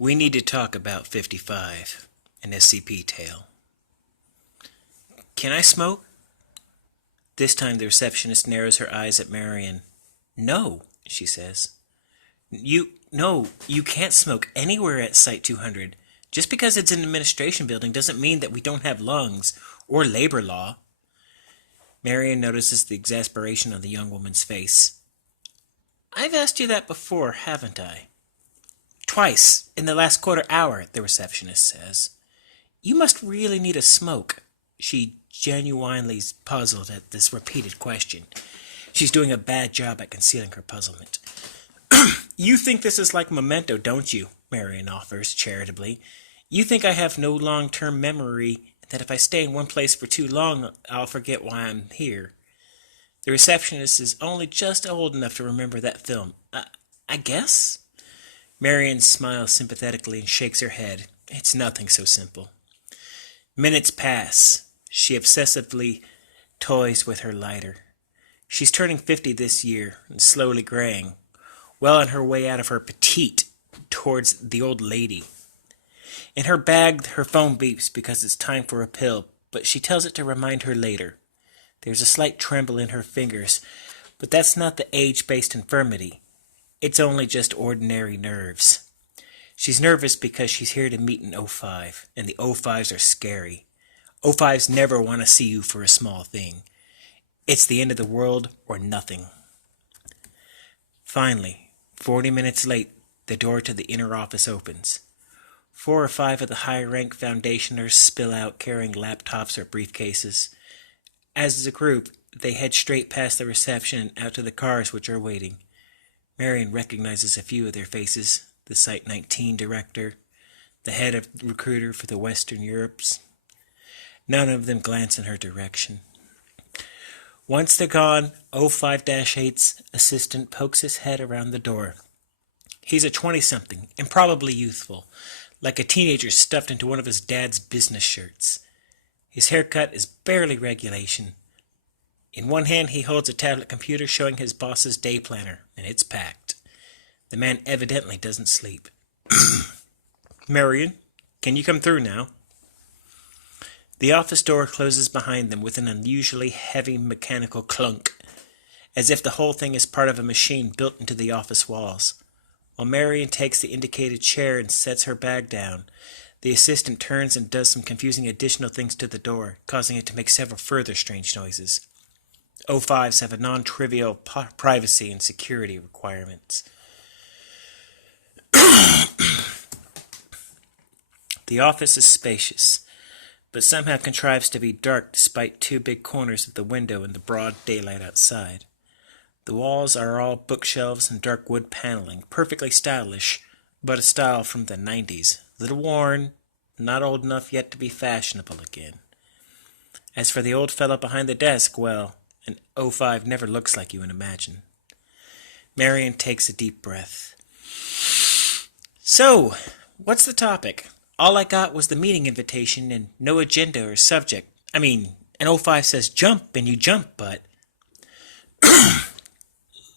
We need to talk about 55, an SCP tale. Can I smoke? This time the receptionist narrows her eyes at Marion. No, she says. No, you can't smoke anywhere at Site 200. Just because it's an administration building doesn't mean that we don't have lungs or labor law. Marion notices the exasperation on the young woman's face. I've asked you that before, haven't I? Twice, in the last quarter hour, the receptionist says. You must really need a smoke. She genuinely puzzled at this repeated question. She's doing a bad job at concealing her puzzlement. You think this is like Memento, don't you? Marion offers charitably. You think I have no long-term memory, that if I stay in one place for too long, I'll forget why I'm here. The receptionist is only just old enough to remember that film. I guess? Marion smiles sympathetically and shakes her head. It's nothing so simple. Minutes pass. She obsessively toys with her lighter. She's turning 50 this year and slowly graying, well on her way out of her petite towards the old lady. In her bag, her phone beeps because it's time for a pill, but she tells it to remind her later. There's a slight tremble in her fingers, but that's not the age-based infirmity. It's only just ordinary nerves. She's nervous because she's here to meet an O5, and the O5s are scary. O5s never want to see you for a small thing. It's the end of the world or nothing. Finally, 40 minutes late, the door to the inner office opens. 4 or 5 of the high-rank foundationers spill out carrying laptops or briefcases. As a group, they head straight past the reception and out to the cars which are waiting. Marion recognizes a few of their faces, the Site 19 director, the head of recruiter for the Western Europes. None of them glance in her direction. Once they're gone, O5-8's assistant pokes his head around the door. He's a 20-something, and probably youthful, like a teenager stuffed into one of his dad's business shirts. His haircut is barely regulation. In one hand he holds a tablet computer showing his boss's day planner, and it's packed. The man evidently doesn't sleep. Marion, can you come through now? The office door closes behind them with an unusually heavy mechanical clunk, as if the whole thing is part of a machine built into the office walls. While Marion takes the indicated chair and sets her bag down, the assistant turns and does some confusing additional things to the door, causing it to make several further strange noises. O5s have a non-trivial privacy and security requirements. The office is spacious, but somehow contrives to be dark despite 2 big corners of the window in the broad daylight outside. The walls are all bookshelves and dark wood paneling, perfectly stylish, but a style from the 90s, a little worn, not old enough yet to be fashionable again. As for the old fellow behind the desk, well, an O5 never looks like you would imagine. Marion takes a deep breath. So, what's the topic? All I got was the meeting invitation and no agenda or subject. I mean, an O5 says jump and you jump, but...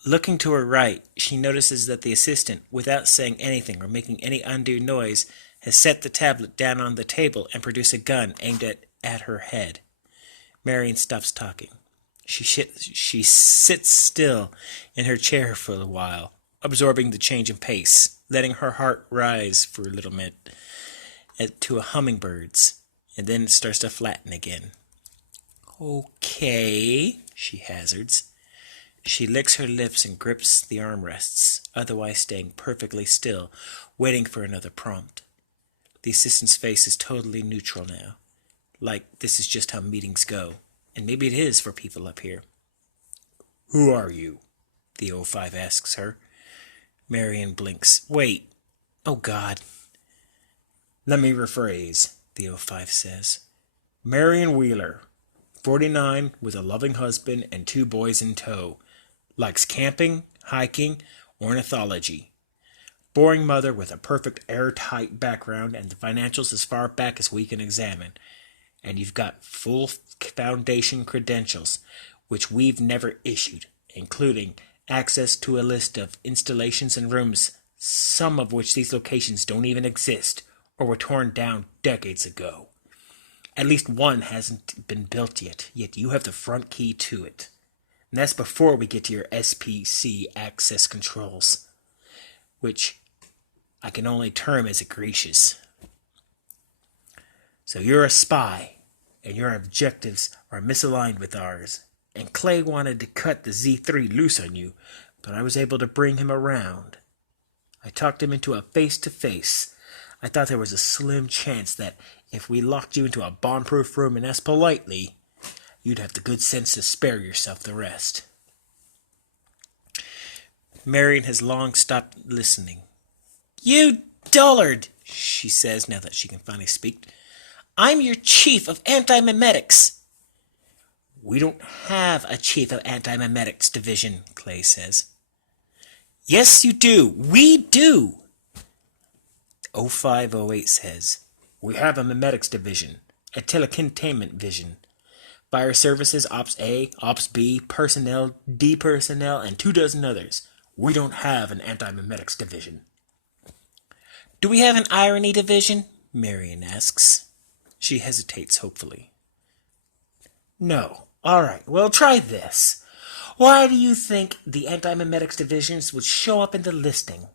Looking to her right, she notices that the assistant, without saying anything or making any undue noise, has set the tablet down on the table and produced a gun aimed at her head. Marion stops talking. She sits still in her chair for a while, absorbing the change in pace, letting her heart rise for a little minute to a hummingbird's, and then it starts to flatten again. Okay, she hazards. She licks her lips and grips the armrests, otherwise staying perfectly still, waiting for another prompt. The assistant's face is totally neutral now, like this is just how meetings go, and maybe it is for people up here. Who are you? The O5 asks her. Marion blinks. Wait. Oh, God. Let me rephrase, the O5 says. Marion Wheeler, 49, with a loving husband and 2 boys in tow. Likes camping, hiking, ornithology. Boring mother with a perfect airtight background and the financials as far back as we can examine. And you've got full foundation credentials, which we've never issued, including access to a list of installations and rooms some of which these locations don't even exist or were torn down decades ago. At least one hasn't been built yet you have the front key to it. And that's before we get to your SPC access controls, which I can only term as egregious. So you're a spy, and your objectives are misaligned with ours. And Clay wanted to cut the Z3 loose on you, but I was able to bring him around. I talked him into a face-to-face. I thought there was a slim chance that if we locked you into a bomb-proof room and asked politely, you'd have the good sense to spare yourself the rest. Marion has long stopped listening. You dullard, she says now that she can finally speak. I'm your chief of anti-memetics. We don't have a chief of anti-memetics division, Clay says. Yes, you do. We do. 0508 says, we have a memetics division, a telecontainment vision. Fire services, Ops A, Ops B, personnel, D personnel, and 24 others. We don't have an anti-memetics division. Do we have an irony division? Marion asks. She hesitates hopefully. No. All right, well, try this. Why do you think the anti-memetics divisions would show up in the listing?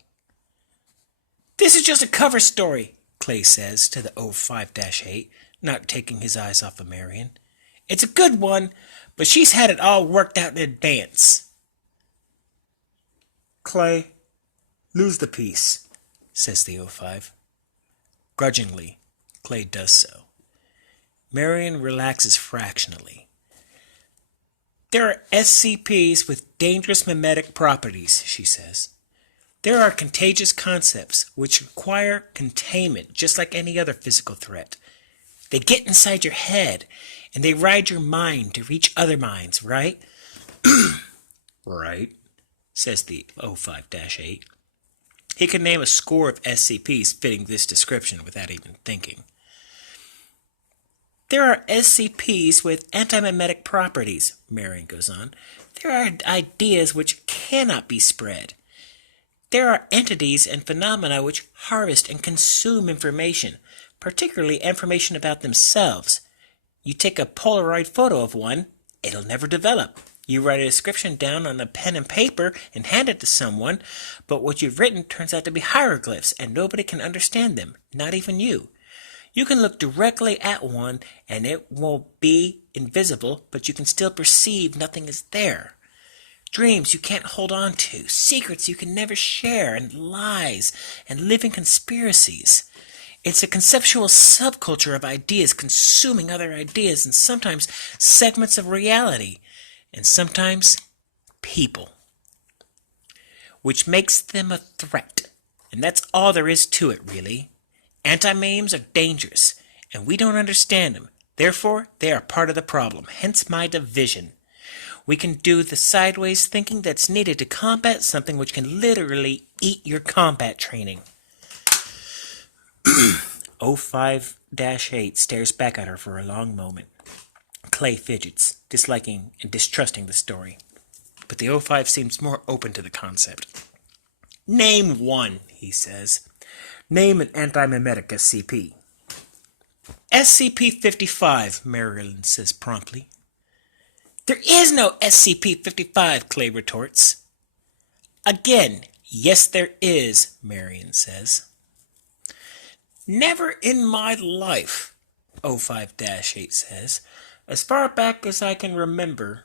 This is just a cover story, Clay says to the 05-8, not taking his eyes off of Marion. It's a good one, but she's had it all worked out in advance. Clay, lose the piece, says the 05. Grudgingly, Clay does so. Marion relaxes fractionally. There are SCPs with dangerous memetic properties, she says. There are contagious concepts which require containment just like any other physical threat. They get inside your head and they ride your mind to reach other minds, right? Right, says the 05-8. He could name a score of SCPs fitting this description without even thinking. There are SCPs with anti-memetic properties, Marion goes on. There are ideas which cannot be spread. There are entities and phenomena which harvest and consume information, particularly information about themselves. You take a Polaroid photo of one, it'll never develop. You write a description down on a pen and paper and hand it to someone, but what you've written turns out to be hieroglyphs and nobody can understand them, not even you. You can look directly at one and it won't be invisible, but you can still perceive nothing is there. Dreams you can't hold on to, secrets you can never share, and lies, and living conspiracies. It's a conceptual subculture of ideas consuming other ideas, and sometimes segments of reality, and sometimes people. Which makes them a threat, and that's all there is to it, really. Anti-memes are dangerous, and we don't understand them. Therefore, they are part of the problem, hence my division. We can do the sideways thinking that's needed to combat something which can literally eat your combat training. 05-8 stares back at her for a long moment. Clay fidgets, disliking and distrusting the story. But the 05 seems more open to the concept. Name one, he says. Name an anti-memetic SCP. SCP-55, Marilyn says promptly. There is no SCP-55, Clay retorts. Again, yes there is, Marion says. Never in my life, 05-8 says. As far back as I can remember,